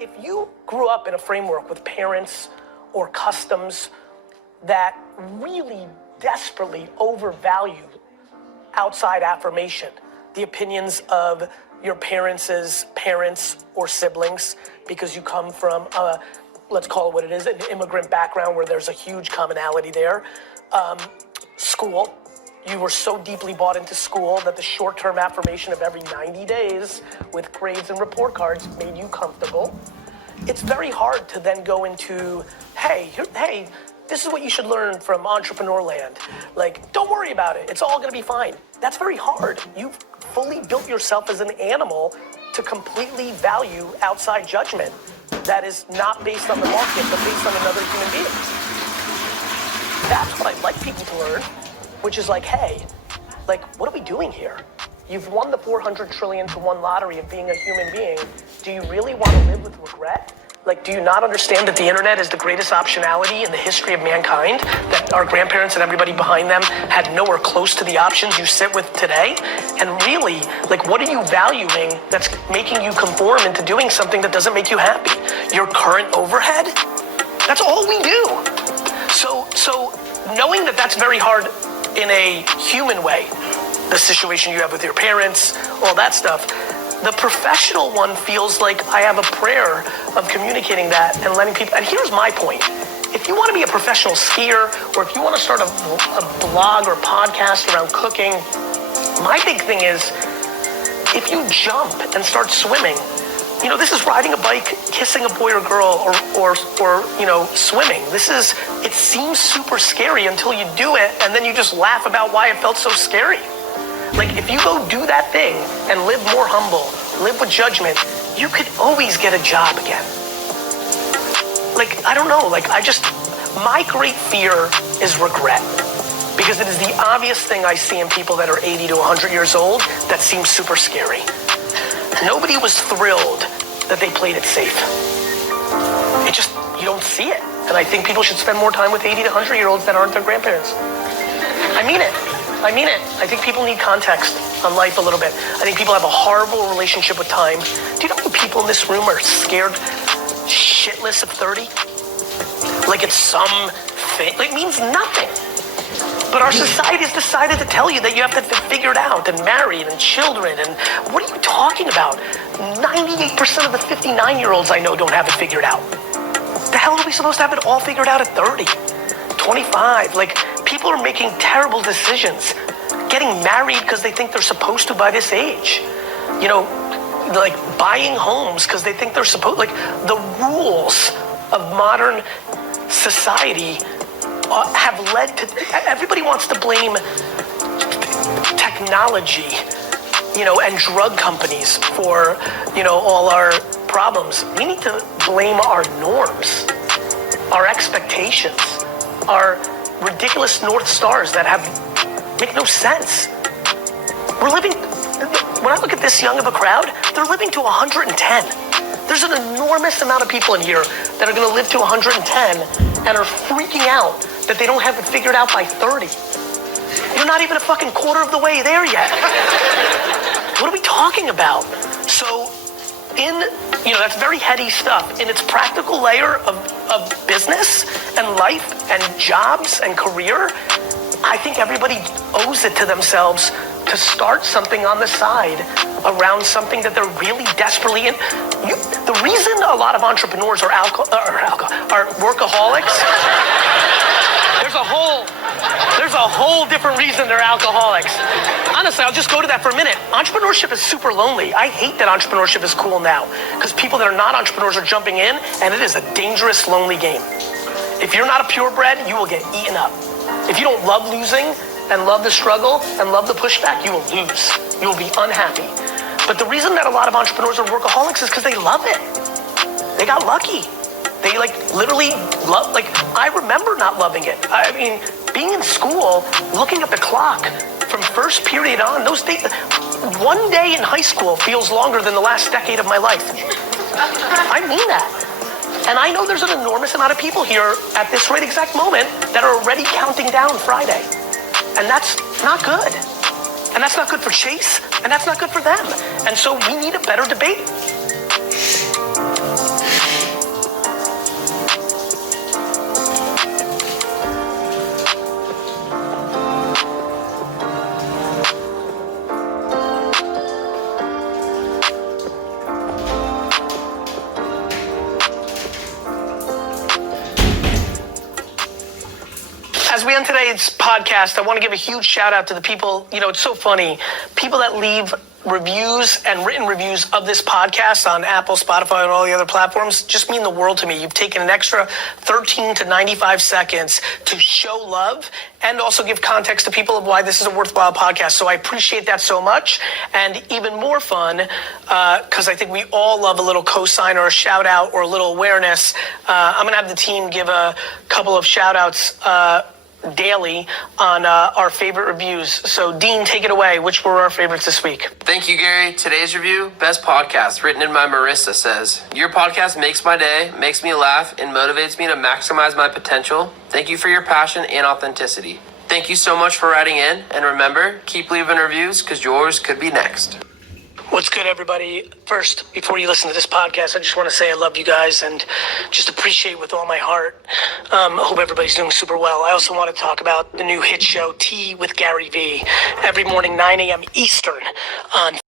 if you grew up in a framework with parents or customs that really desperately overvalue outside affirmation, the opinions of your parents' parents or siblings, because you come from let's call it what it is, an immigrant background where there's a huge commonality there. School, you were so deeply bought into school that the short-term affirmation of every 90 days with grades and report cards made you comfortable. It's very hard to then go into, hey, this is what you should learn from entrepreneur land. Like, don't worry about it, it's all gonna be fine. That's very hard. You've fully built yourself as an animal to completely value outside judgment that is not based on the market, but based on another human being. That's what I'd like people to learn, which is like, hey, like, what are we doing here? You've won the 400 trillion to 1 lottery of being a human being. Do you really want to live with regret? Like, do you not understand that the internet is the greatest optionality in the history of mankind? That our grandparents and everybody behind them had nowhere close to the options you sit with today? And really, like, what are you valuing that's making you conform into doing something that doesn't make you happy? Your current overhead? That's all we do. So knowing that that's very hard in a human way, the situation you have with your parents, all that stuff, the professional one feels like I have a prayer of communicating that and letting people, and here's my point. If you want to be a professional skier, or if you want to start a blog or podcast around cooking, my big thing is, if you jump and start swimming, you know, this is riding a bike, kissing a boy or girl, or you know, swimming. It seems super scary until you do it, and then you just laugh about why it felt so scary. Like, if you go do that thing and live more humble, live with judgment, you could always get a job again. Like, I don't know, like, my great fear is regret. Because it is the obvious thing I see in people that are 80 to 100 years old that seems super scary. Nobody was thrilled that they played it safe. You don't see it. And I think people should spend more time with 80 to 100-year-olds that aren't their grandparents. I mean it. I think people need context on life a little bit. I think people have a horrible relationship with time. Do you know how many people in this room are scared shitless of 30? Like it's some thing, like it means nothing. But our society has decided to tell you that you have to figure it out, and married, and children, and what are you talking about? 98% of the 59-year-olds I know don't have it figured out. The hell are we supposed to have it all figured out at 30, 25? Like, people are making terrible decisions, getting married because they think they're supposed to by this age. You know, like buying homes because they think they're supposed, like the rules of modern society have led to, everybody wants to blame technology, you know, and drug companies for, you know, all our problems. We need to blame our norms, our expectations, our ridiculous North Stars that make no sense. We're living, when I look at this young of a crowd, they're living to 110. There's an enormous amount of people in here that are gonna live to 110 and are freaking out that they don't have it figured out by 30. You're not even a fucking quarter of the way there yet. What are we talking about? So you know, that's very heady stuff. In its practical layer of business and life and jobs and career, I think everybody owes it to themselves to start something on the side around something that they're really desperately in. The reason a lot of entrepreneurs are workaholics, there's a whole different reason they're alcoholics. Honestly, I'll just go to that for a minute. Entrepreneurship is super lonely. I hate that entrepreneurship is cool now, because people that are not entrepreneurs are jumping in, and it is a dangerous, lonely game. If you're not a purebred, you will get eaten up. If you don't love losing and love the struggle and love the pushback, you will lose. You will be unhappy. But the reason that a lot of entrepreneurs are workaholics is because they love it. They got lucky. They like literally love, like I remember not loving it. I mean, being in school, looking at the clock from first period on, those days, one day in high school feels longer than the last decade of my life. I mean that. And I know there's an enormous amount of people here at this right exact moment that are already counting down Friday. And that's not good. And that's not good for Chase, and that's not good for them. And so we need a better debate. end today's podcast, I want to give a huge shout out to the people. You know, it's so funny. People that leave reviews and written reviews of this podcast on Apple, Spotify, and all the other platforms just mean the world to me. You've taken an extra 13 to 95 seconds to show love and also give context to people of why this is a worthwhile podcast. So I appreciate that so much. And even more fun, because I think we all love a little cosign or a shout out or a little awareness. I'm going to have the team give a couple of shout outs daily on our favorite reviews. So Dean, take it away. Which were our favorites this week? Thank you, Gary. Today's review, best podcast, written in by Marissa, says, your podcast makes my day, makes me laugh, and motivates me to maximize my potential. Thank you for your passion and authenticity. Thank you so much for writing in, and remember, keep leaving reviews because yours could be next. What's good, everybody? First, before you listen to this podcast, I just want to say I love you guys and just appreciate with all my heart. I hope everybody's doing super well. I also want to talk about the new hit show, Tea with Gary Vee, every morning, 9 a.m. Eastern on